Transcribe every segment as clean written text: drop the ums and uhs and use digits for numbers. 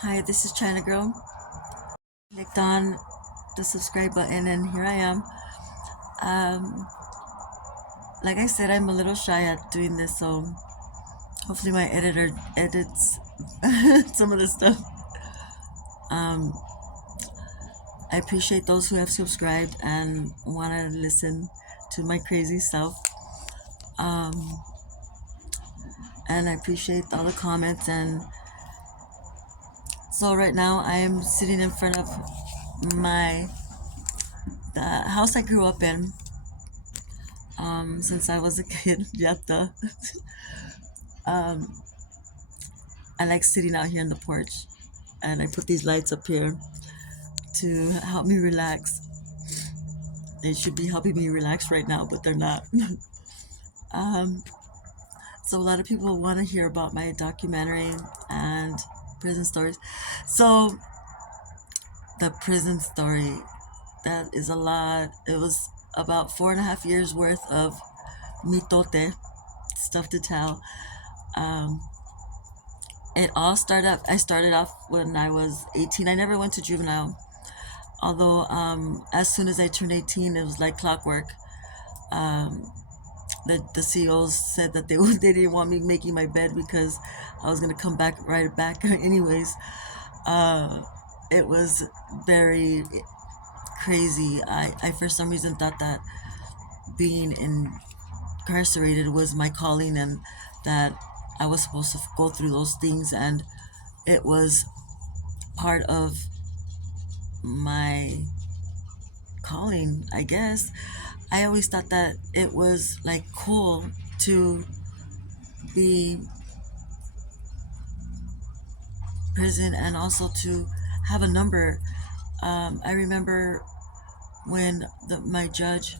Hi, this is China Girl. Clicked on the subscribe button and here I am. Um, like I said, I'm a little shy at doing this, so hopefully my editor edits some of the stuff. Um, I appreciate those who have subscribed and want to listen to my crazy self. Um, and I appreciate all the comments. And so right now I am sitting in front of my the house I grew up in. Since I was a kid, yatta. Um, I like sitting out here on the porch, and I put these lights up here to help me relax. They should be helping me relax right now, but they're not. um, so a lot of people want to hear about my documentary and prison stories. So the prison story, that is a lot. It was about 4.5 years worth of mitote, stuff to tell. Um, it all started up. I started off when I was 18. I never went to juvenile. Although, as soon as I turned 18, it was like clockwork. Um, the CEOs said that they didn't want me making my bed because I was gonna come back right back anyways. Uh, it was very crazy. I for some reason thought that being incarcerated was my calling and that I was supposed to go through those things, and it was part of my calling, I guess. I always thought that it was like cool to be prison and also to have a number. I remember when my judge,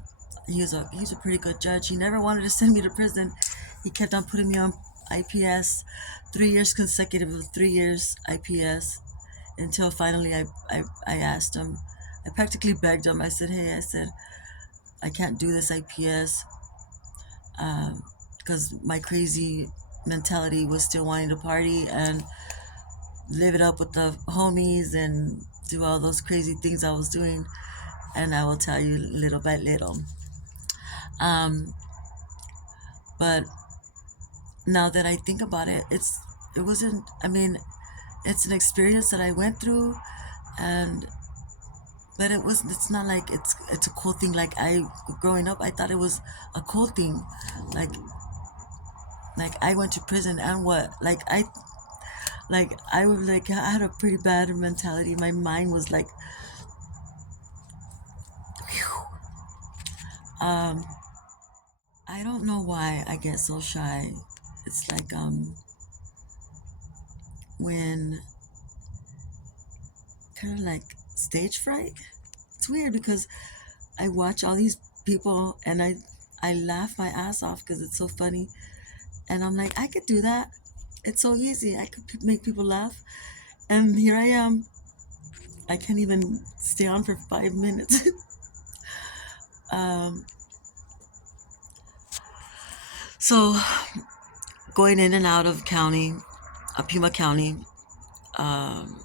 he's a pretty good judge. He never wanted to send me to prison. He kept on putting me on IPS, 3 years consecutive of 3 years IPS, until finally I asked him. I practically begged him. I said, hey, I can't do this IPS because my crazy mentality was still wanting to party and live it up with the homies and do all those crazy things I was doing. And I will tell you little by little. Um, but now that I think about it, it wasn't. I mean, it's an experience that I went through, and but it's not like it's a cool thing. Like I growing up, I thought it was a cool thing. Like like I went to prison and what? I was like I had a pretty bad mentality. My mind was like, whew. I don't know why I get so shy. It's like when kind of like stage fright. It's weird because I watch all these people and I laugh my ass off because it's so funny, and I'm like I could do that. It's so easy. I could make people laugh, and here I am. I can't even stay on for 5 minutes. um, so going in and out of county, Pima County. Um,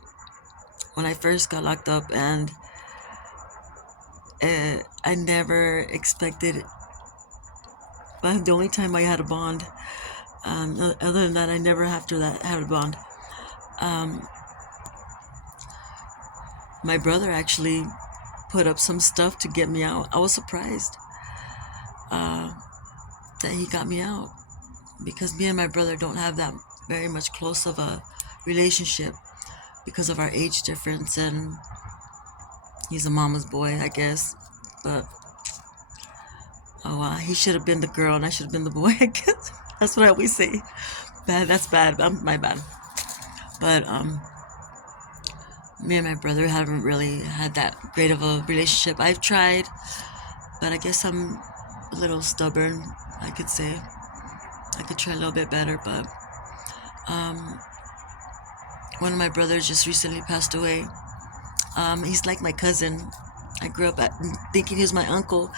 when I first got locked up, and I never expected. But the only time I had a bond. Other than that, I never after that had a bond. Um, my brother actually put up some stuff to get me out. I was surprised uh, that he got me out because me and my brother don't have that very much close of a relationship because of our age difference, and he's a mama's boy, I guess. But oh wow, he should have been the girl and I should have been the boy. I guess that's what I always say. Bad, that's bad. My bad. But me and my brother haven't really had that great of a relationship. I've tried, but I guess I'm a little stubborn, I could say. I could try a little bit better, but um, one of my brothers just recently passed away. He's like my cousin. I grew up thinking he was my uncle.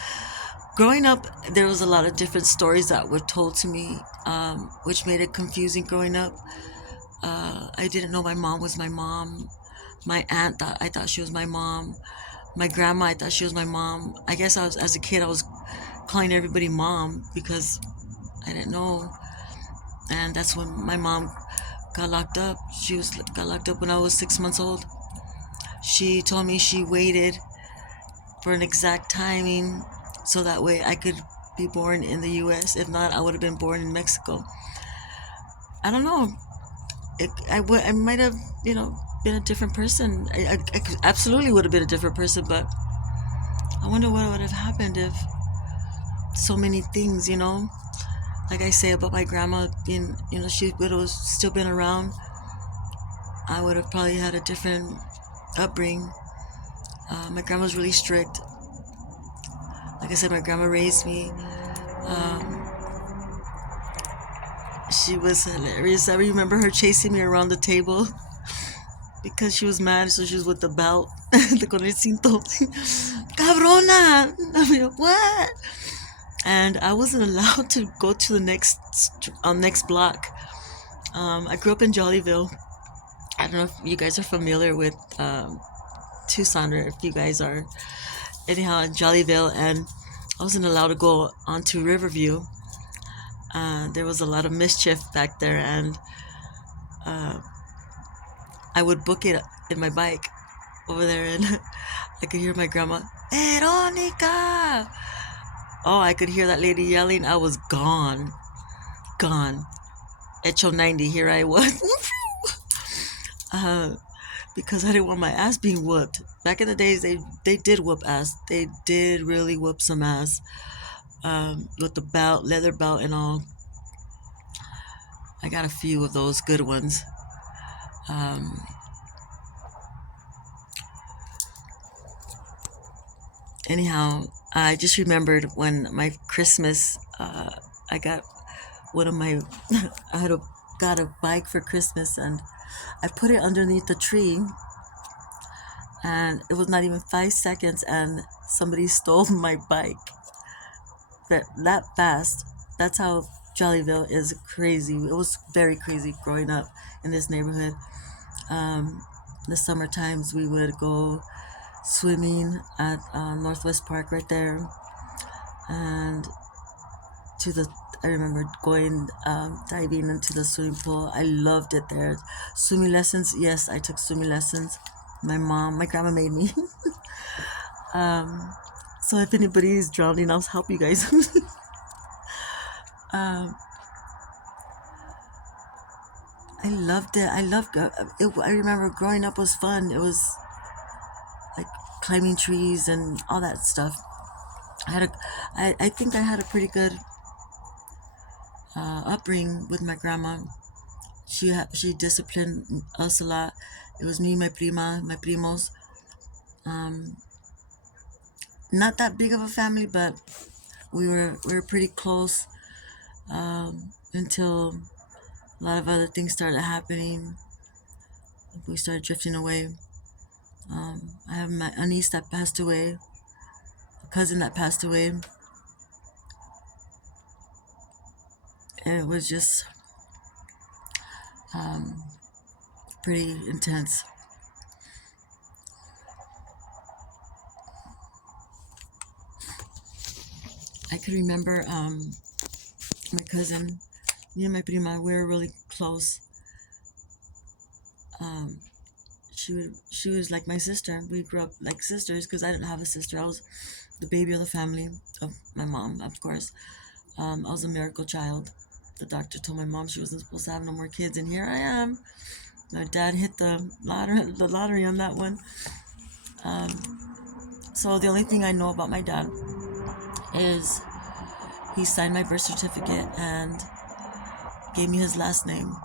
Growing up, there was a lot of different stories that were told to me, which made it confusing growing up. I didn't know my mom was my mom. My aunt I thought she was my mom. My grandma, I thought she was my mom. I guess as a kid, I was calling everybody mom because I didn't know. And that's when my mom got locked up. Got locked up when I was 6 months old. She told me she waited for an exact timing so that way I could be born in the U.S. If not, I would have been born in Mexico. I don't know. I might have, been a different person. Absolutely would have been a different person, but I wonder what would have happened if so many things, like I say about my grandma being, she would have still been around. I would have probably had a different upbringing. My grandma was really strict. Like I said, my grandma raised me. Um, she was hilarious. I remember her chasing me around the table because she was mad, so she was with the belt, con el cinto. Cabrona! I mean, what? And I wasn't allowed to go to the next block. I grew up in Jollyville. I don't know if you guys are familiar with Tucson, or if you guys are. Anyhow, in Jollyville, and I wasn't allowed to go onto Riverview. There was a lot of mischief back there, and uh, I would book it in my bike over there, and I could hear my grandma, Veronica! Oh, I could hear that lady yelling. I was gone. Gone. Echo 90, here I was. uh, because I didn't want my ass being whooped. Back in the days, they did whoop ass. They did really whoop some ass. With the belt, leather belt and all. I got a few of those good ones. Um, Anyhow, I just remembered when my Christmas, I got one of my, got a bike for Christmas, and I put it underneath the tree, and it was not even 5 seconds, and somebody stole my bike. That fast. That's how Jollyville is crazy. It was very crazy growing up in this neighborhood. The summer times we would go swimming at Northwest Park right there, and to the I remember going diving into the swimming pool. I loved it there. Swimming lessons, yes, I took swimming lessons. My grandma made me. So if anybody is drowning, I'll help you guys. um, I loved it. I remember growing up was fun. It was like climbing trees and all that stuff. I think I had a pretty good upbringing with my grandma. She disciplined us a lot. It was me, my prima, my primos. Um, Not that big of a family, but we were pretty close until a lot of other things started happening. We started drifting away. I have a niece that passed away, a cousin that passed away, and it was just um, pretty intense. I could remember my cousin, me and my prima, we were really close. Um, she was like my sister. We grew up like sisters because I didn't have a sister. I was the baby of the family of my mom, of course. I was a miracle child. The doctor told my mom she wasn't supposed to have no more kids, and here I am. My dad hit the lottery on that one. So the only thing I know about my dad is he signed my birth certificate and gave me his last name.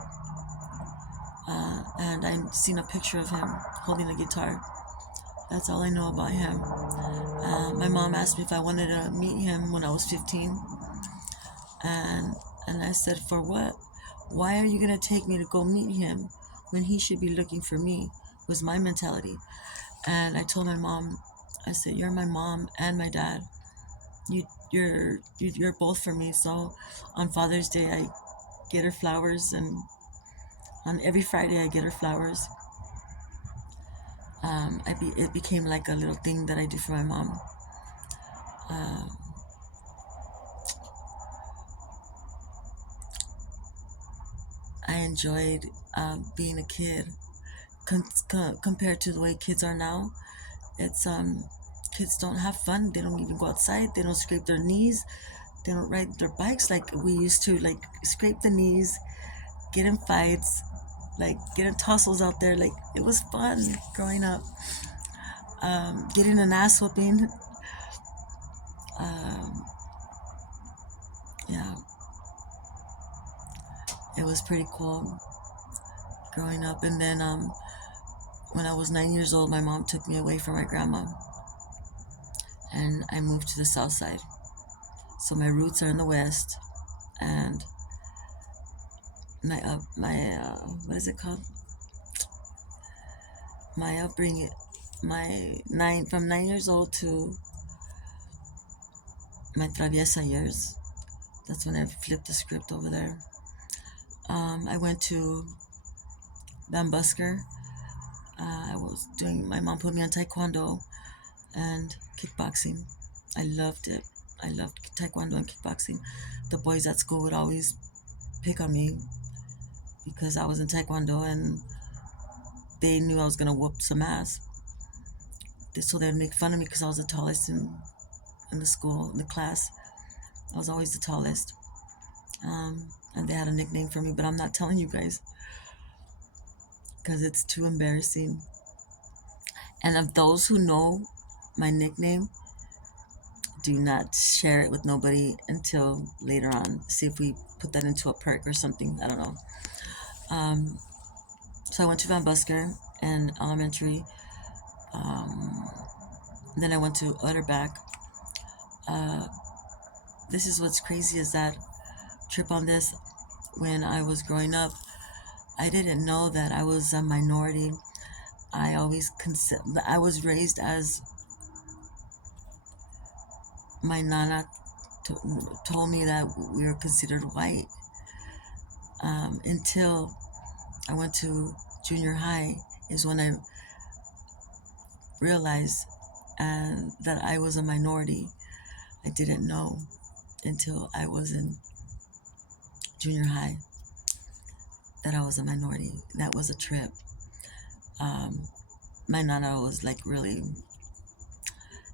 And I've seen a picture of him holding a guitar. That's all I know about him. My mom asked me if I wanted to meet him when I was 15. And I said, for what? Why are you going to take me to go meet him when he should be looking for me? Was my mentality. And I told my mom, I said, you're my mom and my dad. You're both for me. So on Father's Day, I get her flowers and On every Friday, I get her flowers. It became like a little thing that I do for my mom. Uh, I enjoyed being a kid compared to the way kids are now. It's kids don't have fun. They don't even go outside. They don't scrape their knees. They don't ride their bikes like we used to. Like scrape the knees, get in fights, like get in tussles out there. Like it was fun growing up. Getting an ass whooping. Um, yeah, it was pretty cool growing up. And then when I was 9 years old, my mom took me away from my grandma, and I moved to the south side. So my roots are in the west, and my what is it called? My upbringing, my nine from 9 years old to my traviesa years. That's when I flipped the script over there. I went to Van Busker. I was doing. My mom put me on taekwondo and kickboxing. I loved it. I loved taekwondo and kickboxing. The boys at school would always pick on me because I was in taekwondo, and they knew I was gonna whoop some ass. So they'd make fun of me because I was the tallest in the school, in the class. I was always the tallest. And they had a nickname for me, but I'm not telling you guys because it's too embarrassing. And of those who know my nickname, do not share it with nobody until later on. See if we put that into a perk or something. I don't know. Um, so I went to Van Busker in elementary. Um, then I went to Utterback. Uh, this is what's crazy is that trip on this. When I was growing up, I didn't know that I was a minority. I was raised as my nana told me that we were considered white until I went to junior high is when I realized that I was a minority. I didn't know until I was in junior high that I was a minority. That was a trip. Um, my nana was like really,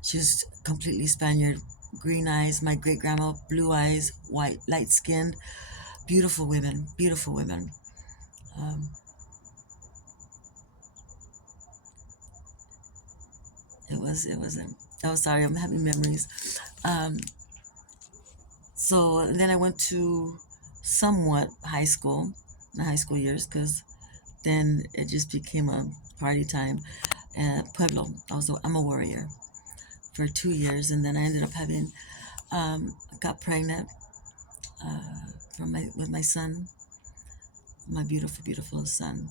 she was completely Spaniard, green eyes. My great grandma, blue eyes, white, light skinned, beautiful women, beautiful women. Um, it wasn't. Oh, sorry, I'm having memories. Um, so then I went to somewhat high school, my high school years, because then it just became a party time. Pueblo. I'm a warrior for 2 years, and then I ended up having got pregnant with my son, my beautiful, beautiful son,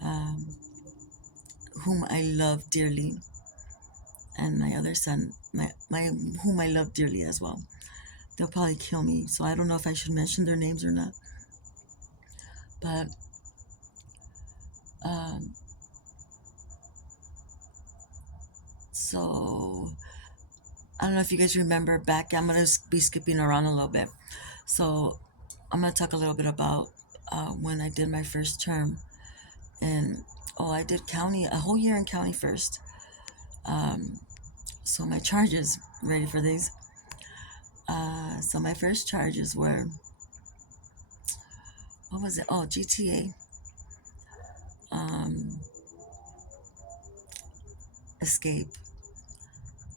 um, whom I love dearly, and my other son, my whom I love dearly as well. They'll probably kill me, so I don't know if I should mention their names or not. But um, so I don't know if you guys remember back. I'm gonna be skipping around a little bit, so I'm gonna talk a little bit about when I did my first term, and I did county a whole year in county first. Um, so my charges, ready for these? So my first charges were, what was it? Oh, GTA, um, escape.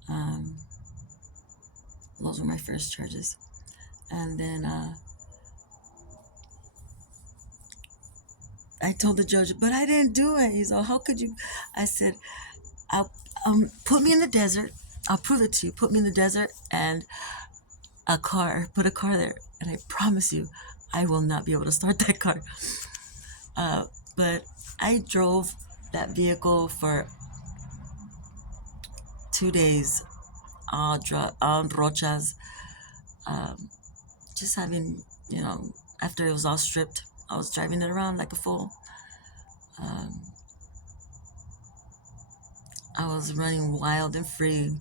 Um, those were my first charges, and then I told the judge, but I didn't do it. He's all, how could you? I said, I'll put me in the desert. I'll prove it to you. Put me in the desert and put a car there, and I promise you, I will not be able to start that car. Uh, but I drove that vehicle for 2 days on Rochas, um, just having, after it was all stripped I was driving it around like a fool. Um, I was running wild and free,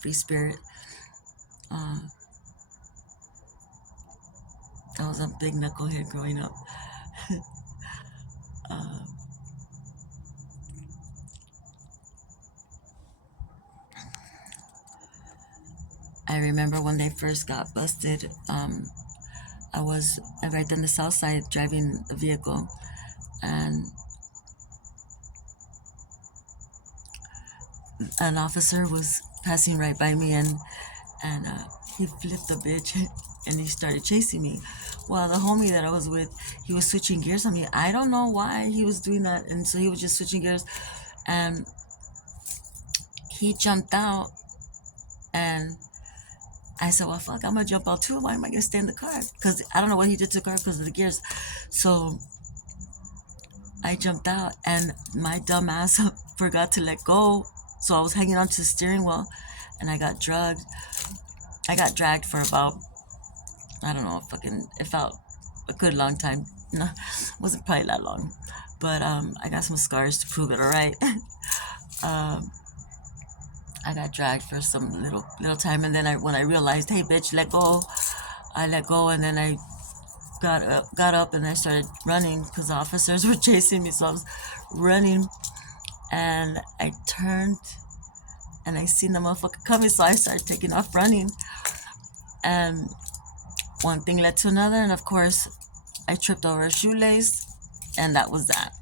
free spirit. Uh, I was a big knucklehead growing up. uh, I remember when they first got busted. I was right on the south side driving a vehicle, and an officer was passing right by me, and he flipped the bitch and he started chasing me. Well, the homie that I was with, he was switching gears on me. I don't know why he was doing that, and so he was just switching gears, and he jumped out, and I said, well, fuck, I'm gonna jump out too. Why am I gonna stay in the car? Because I don't know what he did to the car because of the gears. So I jumped out, and my dumb ass forgot to let go. So I was hanging onto the steering wheel, and I got drugged. I got dragged for about, I don't know, it felt a good long time. No, it wasn't probably that long, but I got some scars to prove it. All right. um, I got dragged for some little time, and then when I realized, hey, bitch, let go. I let go, and then I got up, and I started running because the officers were chasing me. So I was running, and I turned, and I seen the motherfucker coming, so I started taking off running, and one thing led to another, and of course, I tripped over a shoelace, and that was that.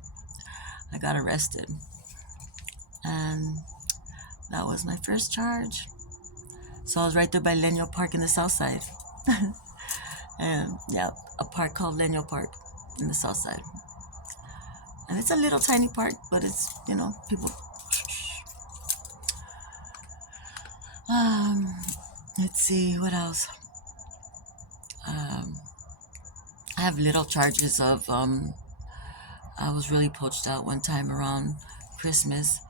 I got arrested, and that was my first charge. So I was right there by Leño Park in the south side. And yeah, a park called Leño Park in the south side. And it's a little tiny park, but it's, people. Um, let's see, what else? Um, I have little charges of, I was really poached out one time around Christmas.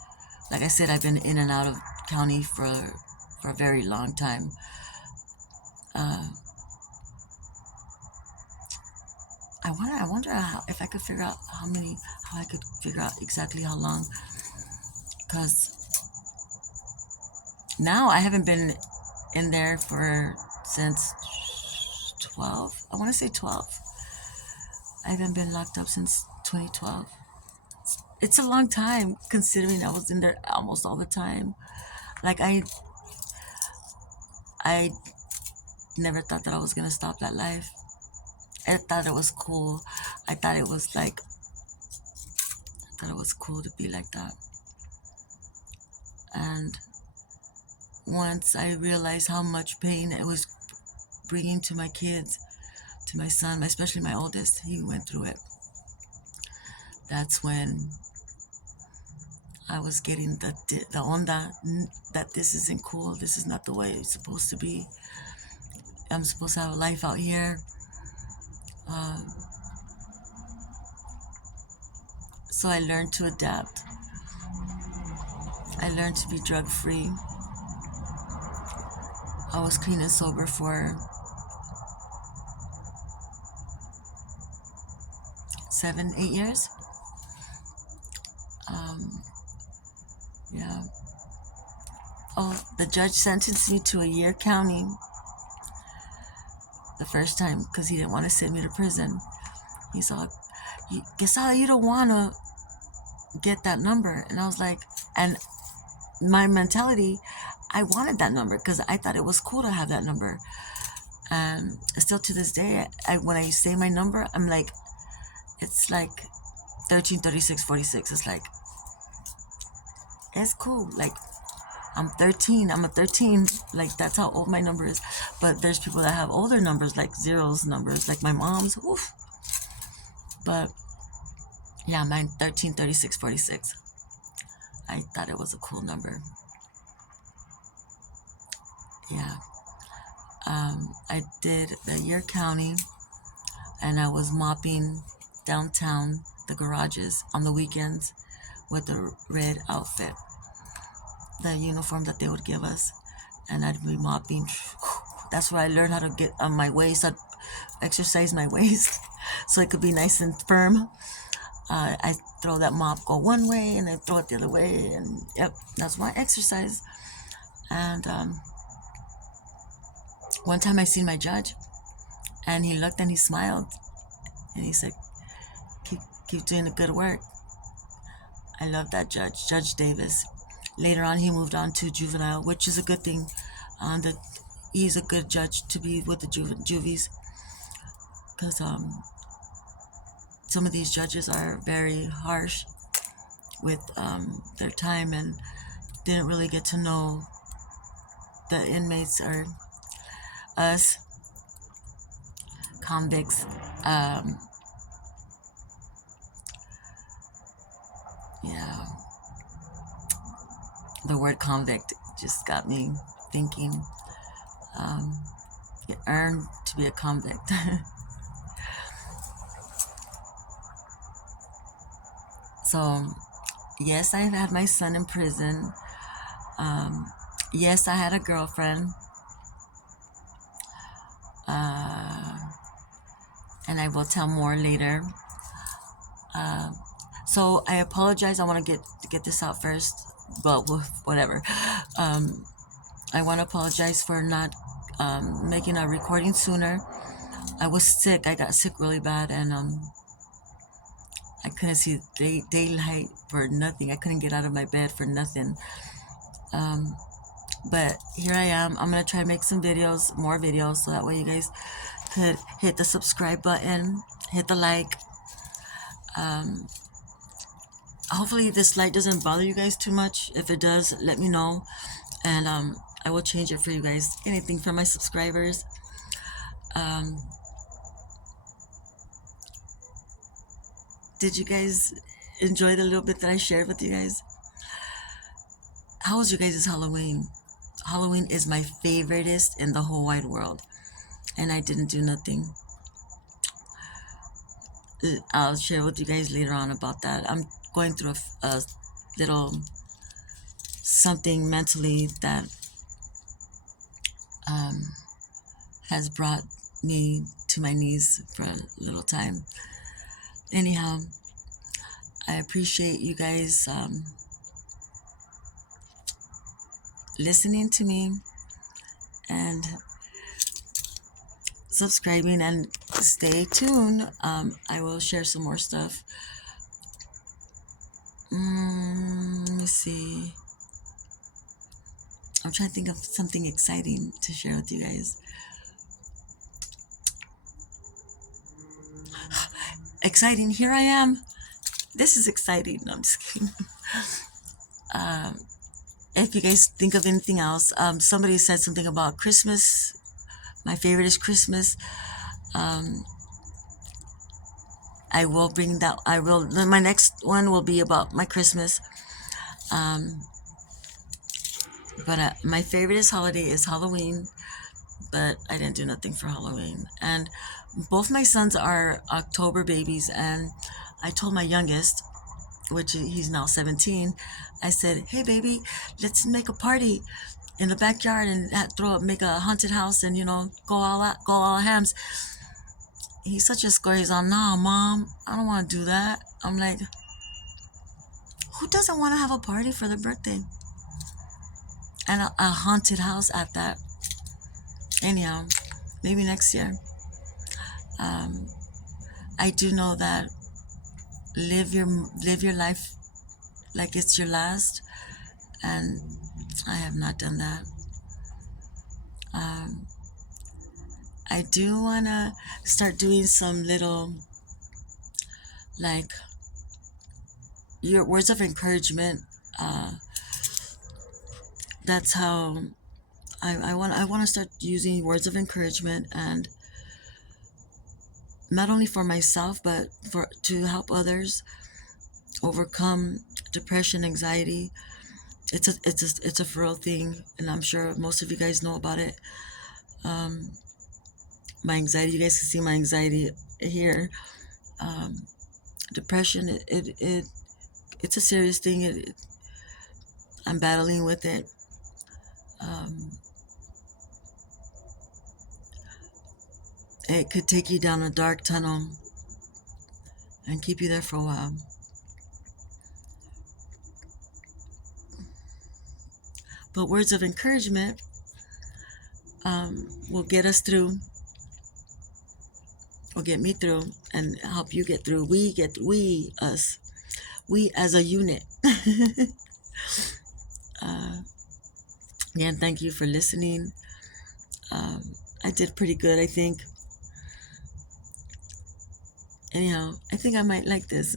Like I said, I've been in and out of county for a very long time. Uh, I wonder if I could figure out how I could figure out exactly how long. Because now I haven't been in there since 12. I want to say 12. I haven't been locked up since 2012. It's a long time considering I was in there almost all the time. Like I never thought that I was gonna stop that life. I thought it was cool. I thought it was like I thought it was cool to be like that. And once I realized how much pain it was bringing to my kids, to my son, especially my oldest, he went through it. That's when I was getting the onda that this isn't cool. This is not the way it's supposed to be. I'm supposed to have a life out here. Uh, so I learned to adapt. I learned to be drug free. I was clean and sober for 7, 8 years. Yeah. Oh, the judge sentenced me to a year county the first time because he didn't want to send me to prison. He said, you don't want to get that number. And I was like, and my mentality, I wanted that number because I thought it was cool to have that number. And still to this day, when I say my number, I'm like, it's like 133646. It's like, it's cool. Like, I'm 13. I'm a 13. Like, that's how old my number is. But there's people that have older numbers, like zeros numbers, like my mom's. Oof. But yeah, mine 133646. I thought it was a cool number. Yeah. I did the year county, and I was mopping downtown, the garages on the weekends with the red outfit, the uniform that they would give us, and I'd be mopping. That's where I learned how to get on my waist. I'd exercise my waist so it could be nice and firm. I throw that mop, go one way, and then throw it the other way, and yep, that's my exercise. And one time I seen my judge, and he looked and he smiled, and he said, "Keep keep doing the good work." I love that judge, Judge Davis. Later on, he moved on to juvenile, which is a good thing. That he's a good judge to be with the juvies, because some of these judges are very harsh with their time and didn't really get to know the inmates or us convicts. Yeah, the word convict just got me thinking. Um, you earn to be a convict. So, yes, I've had my son in prison. Yes, I had a girlfriend. Uh, and I will tell more later. So I apologize. I want to get this out first, but whatever. I want to apologize for not making a recording sooner. I was sick. I got sick really bad, and I couldn't see daylight for nothing. I couldn't get out of my bed for nothing. But here I am. I'm gonna try to make some videos, more videos, so that way you guys could hit the subscribe button, hit the like. Hopefully this light doesn't bother you guys too much. If it does, let me know, and I will change it for you guys. Anything for my subscribers. Did you guys enjoy the little bit that I shared with you guys? How was your guys' Halloween? Halloween is my favoriteest in the whole wide world, and I didn't do nothing. I'll share with you guys later on about that. I'm going through a little something mentally that has brought me to my knees for a little time. Anyhow, I appreciate you guys listening to me and subscribing, and stay tuned. I will share some more stuff. Let me see. I'm trying to think of something exciting to share with you guys. Exciting, here I am. This is exciting. No, I'm just kidding. If you guys think of anything else, somebody said something about Christmas. My favorite is Christmas. I will bring that. My next one will be about my Christmas. But my favorite holiday is Halloween. But I didn't do nothing for Halloween. And both my sons are October babies. And I told my youngest, which he's now 17, I said, "Hey, baby, let's make a party in the backyard and make a haunted house, and go all hams." He's such a square. He's all, "Nah, Mom, I don't want to do that." I'm like, who doesn't want to have a party for their birthday? And a haunted house at that. Anyhow, maybe next year. I do know that live your life like it's your last, and I have not done that. I do want to start doing some little, like, your words of encouragement. That's how I want to start using words of encouragement, and not only for myself, but to help others overcome depression, anxiety. It's a for real thing, and I'm sure most of you guys know about it. My anxiety, you guys can see my anxiety here. Depression, it's a serious thing. I'm battling with it. It could take you down a dark tunnel and keep you there for a while. But words of encouragement will get us through, will get me through, and help you get through. We as a unit. Again, thank you for listening. I did pretty good, I think. Anyhow, I think I might like this.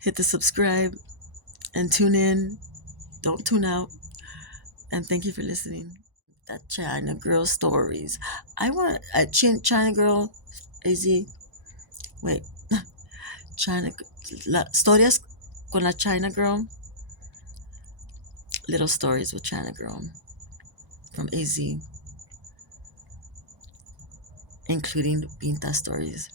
Hit the subscribe and tune in. Don't tune out. And thank you for listening. That China girl stories. I want a China girl. AZ. Wait. China. Historias con la China girl. Little stories with China girl. From AZ. Including Pinta stories.